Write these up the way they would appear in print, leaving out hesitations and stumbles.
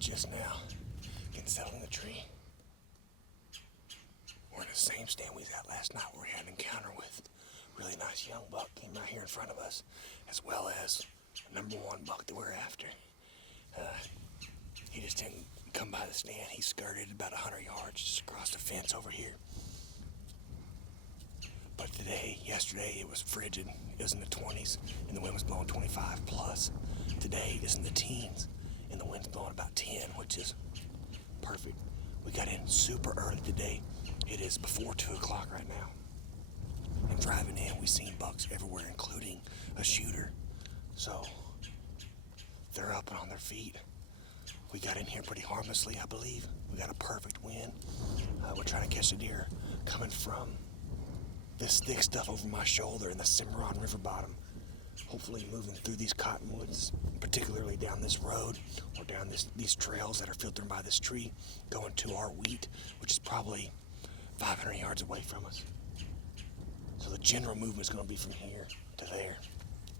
just now getting settled in the tree. We're in the same stand we was at last night where we had an encounter with a really nice young buck came right here in front of us, as well as the number one buck that we're after. He just didn't come by the stand. He skirted about 100 yards just across the fence over here. But yesterday it was frigid. It was in the 20s and the wind was blowing 25 plus. Today it's in the teens and the wind's blowing about 10, which is perfect. We got in super early today. It is before 2 o'clock right now. And driving in, we've seen bucks everywhere, including a shooter. So they're up and on their feet. We got in here pretty harmlessly, I believe. We got a perfect wind. We're trying to catch a deer coming from this thick stuff over my shoulder in the Cimarron River bottom. Hopefully moving through these cottonwoods, particularly down this road or down these trails that are filtered by this tree, going to our wheat, which is probably 500 yards away from us. So the general movement is going to be from here to there,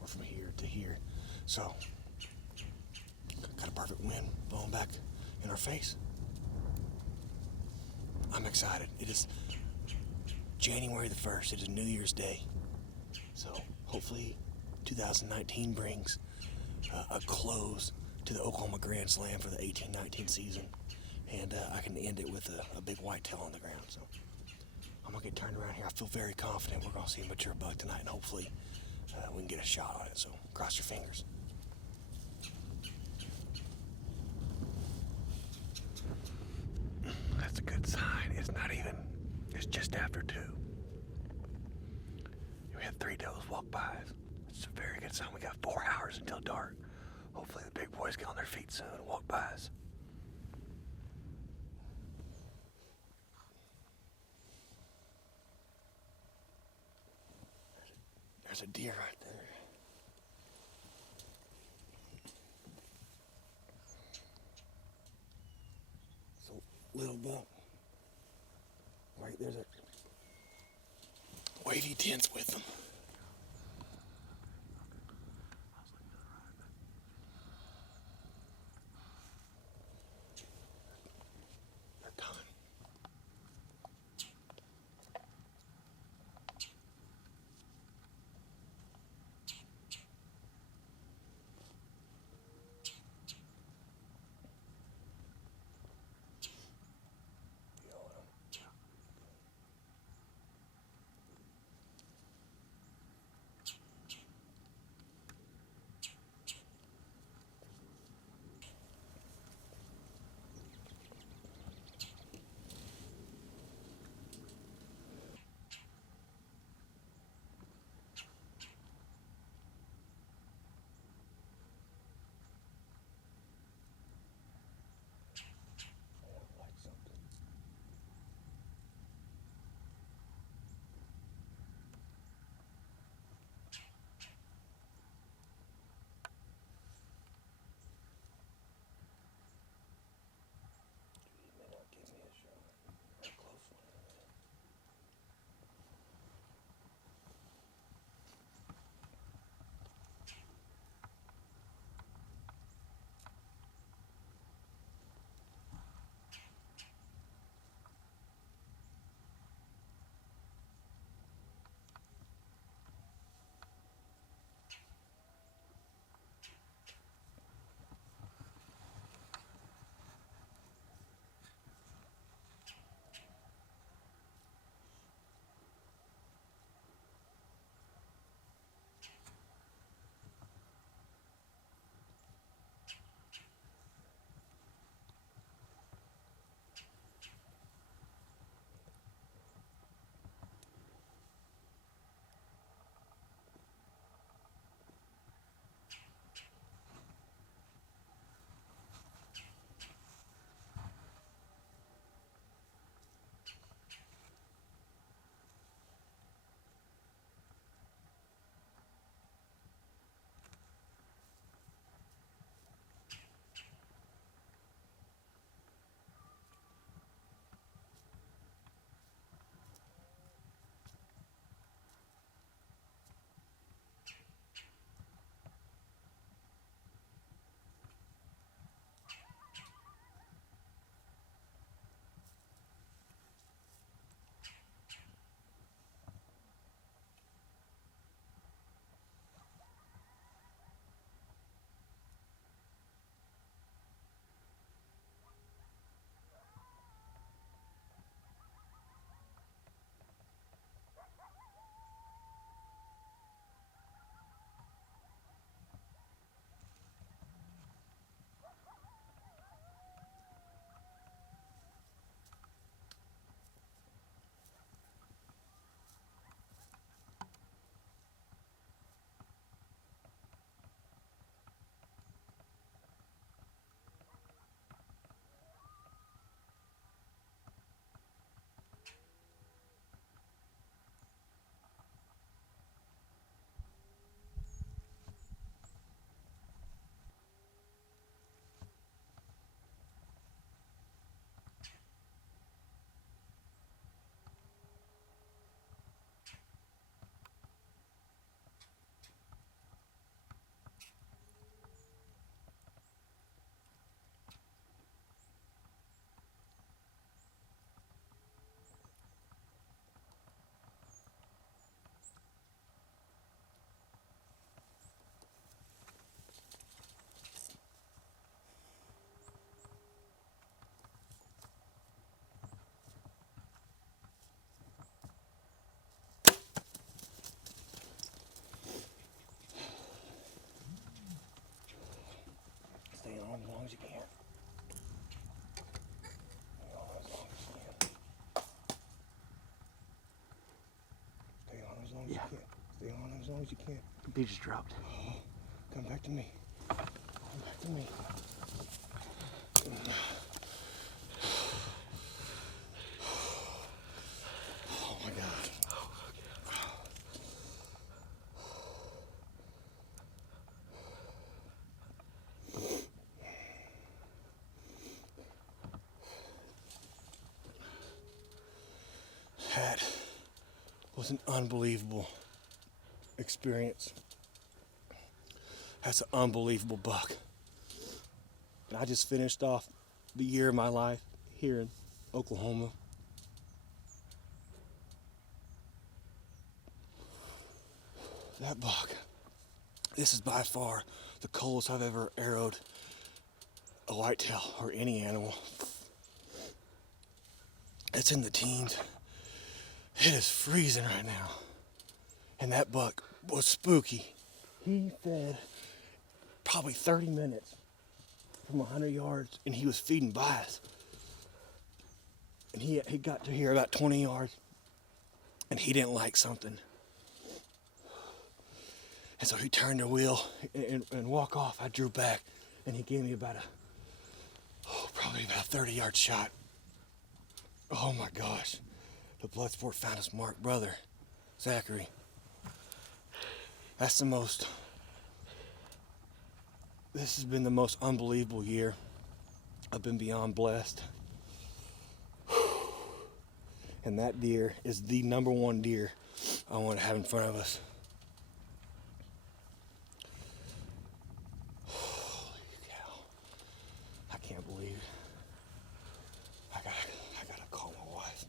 or from here to here. So, got a perfect wind blowing back in our face. I'm excited. It is January the 1st. It is New Year's Day. So, hopefully 2019 brings a close to the Oklahoma Grand Slam for the 18-19 season. And I can end it with a big whitetail on the ground. So I'm going to get turned around here. I feel very confident we're going to see a mature buck tonight, and hopefully we can get a shot on it. So cross your fingers. That's a good sign. It's just after 2. We had 3 does walk by us. It's a very good sign. We got 4 hours until dark. Hopefully the big boys get on their feet soon and walk by us. There's a deer right there. It's a little buck. Right there's a wavy tents with them. They're done. on as long as you can. Hang on as long as you can. Stay on as long as you can. Stay on as long as you can. He just dropped. Oh, come back to me. Come back to me. Oh my God. That was an unbelievable experience. That's an unbelievable buck. And I just finished off the year of my life here in Oklahoma. That buck, this is by far the coldest I've ever arrowed a whitetail or any animal. It's in the teens. It is freezing right now. And that buck was spooky. He fed probably 30 minutes from 100 yards, and he was feeding by us. And he got to here about 20 yards, and he didn't like something. And so he turned the wheel and walked off. I drew back, and he gave me probably about a 30-yard shot. Oh my gosh. The Bloodsport found his marked brother, Zachary. This has been the most unbelievable year. I've been beyond blessed. And that deer is the number one deer I want to have in front of us. Holy cow. I can't believe it. I gotta call my wife.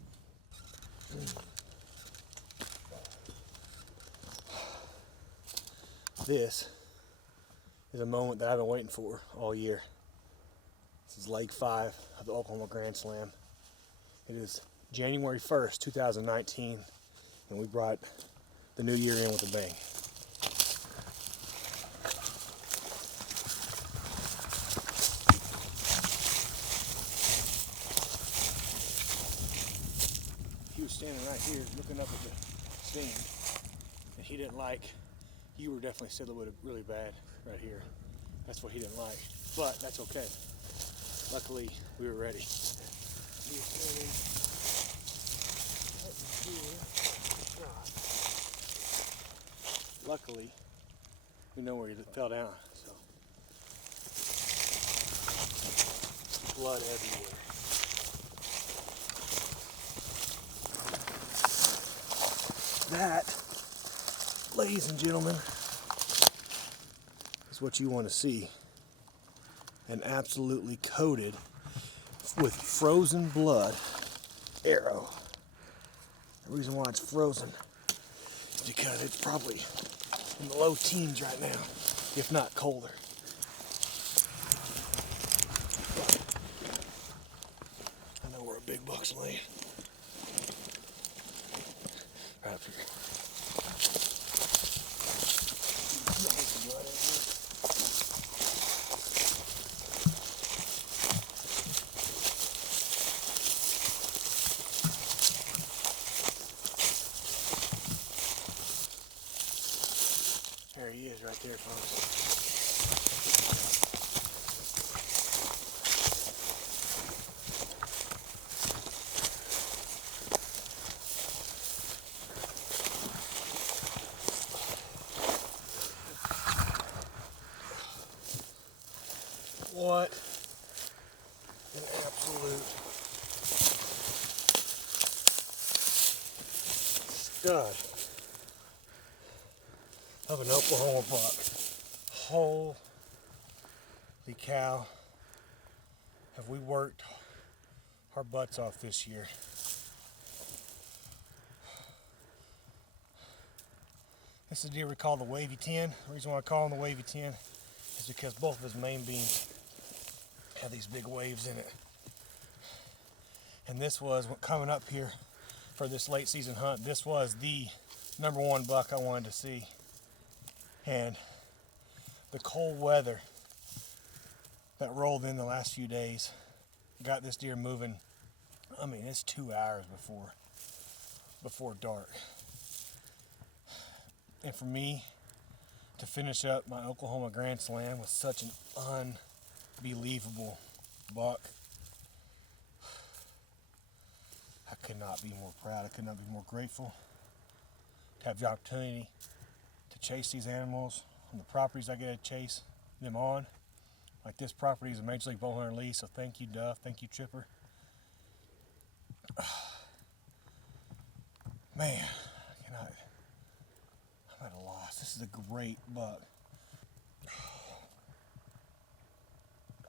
This is a moment that I've been waiting for all year. This is leg 5 of the Oklahoma Grand Slam. It is January 1st, 2019, and we brought the new year in with a bang. He was standing right here looking up at the scene, and he didn't like. You were definitely silhouetted really bad right here. That's what he didn't like, but that's okay. Luckily, we were ready. He was standing right here. Luckily, we know where he fell down, so blood everywhere. That, ladies and gentlemen, is what you want to see. An absolutely coated with frozen blood arrow. The reason why it's frozen is because it's probably in the low teens right now, if not colder. But I know where a big buck's laying. Right up here. There he is right there, folks. What an absolute stud of an Oklahoma buck. Holy cow. Have we worked our butts off this year. This is a deer we call the Wavy 10. The reason why I call him the Wavy 10 is because both of his main beams have these big waves in it. And this was, coming up here for this late season hunt, this was the number one buck I wanted to see. And the cold weather that rolled in the last few days. Got this deer moving. I mean, it's 2 hours before dark. And for me to finish up my Oklahoma Grand Slam with such an unbelievable buck, I could not be more proud. I could not be more grateful to have the opportunity to chase these animals on the properties I get to chase them on. Like, this property is a Major League Bowhunter lease, so thank you, Duff. Thank you, Tripper. Man, I'm at a loss. This is a great buck.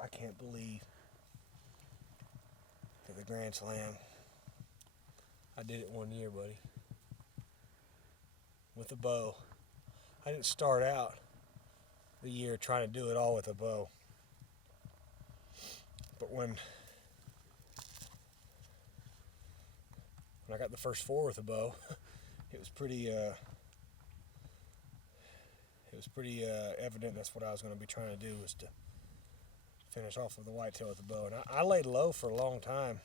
I can't believe that the Grand Slam, I did it 1 year, buddy, with a bow. I didn't start out the year trying to do it all with a bow. But when I got the first 4 with a bow, it was pretty evident that's what I was going to be trying to do, was to finish off with the whitetail with the bow. And I laid low for a long time.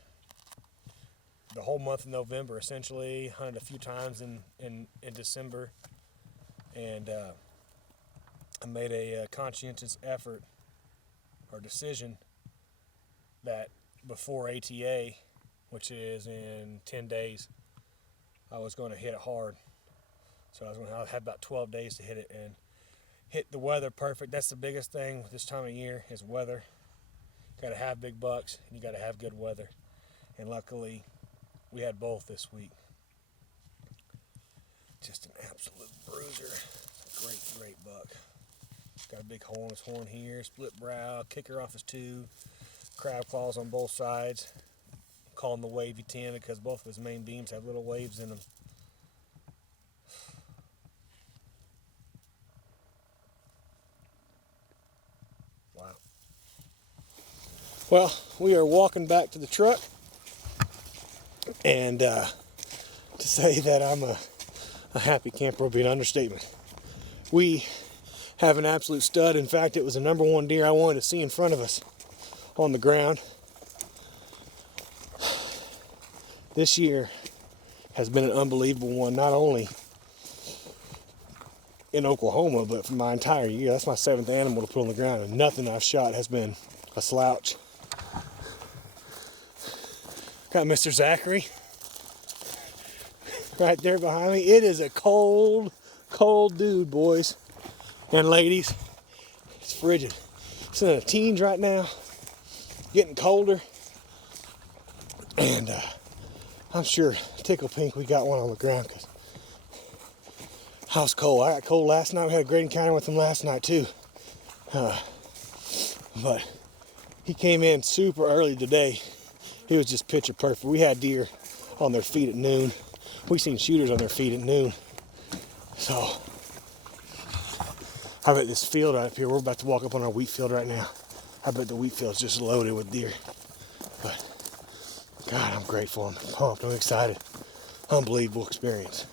The whole month of November, essentially. Hunted a few times in December. And I made a conscientious effort or decision that before ATA, which is in 10 days, I was going to hit it hard. So I had about 12 days to hit it, and hit the weather perfect. That's the biggest thing with this time of year, is weather. You got to have big bucks, and you got to have good weather. And luckily, we had both this week. Just an absolute bruiser. Great buck. Got a big hole in his horn here, split brow, kicker off his tooth, crab claws on both sides. Call him the wavy 10 because both of his main beams have little waves in them. Wow. Well, we are walking back to the truck, and to say that I'm a happy camper will be an understatement. We have an absolute stud. In fact, it was the number 1 deer I wanted to see in front of us on the ground. This year has been an unbelievable one, not only in Oklahoma, but for my entire year. That's my 7th animal to put on the ground, and nothing I've shot has been a slouch. Got Mr. Zachary right there behind me. It is a cold dude, boys and ladies. It's frigid. It's in the teens right now, getting colder, and I'm sure tickle pink we got one on the ground, because I was cold. I got cold last night. We had a great encounter with him last night too, but he came in super early today. He was just picture perfect. We had deer on their feet at noon. We seen shooters on their feet at noon. So I bet this field right up here, we're about to walk up on our wheat field right now. I bet the wheat field's just loaded with deer. But God, I'm grateful. I'm pumped. I'm excited. Unbelievable experience.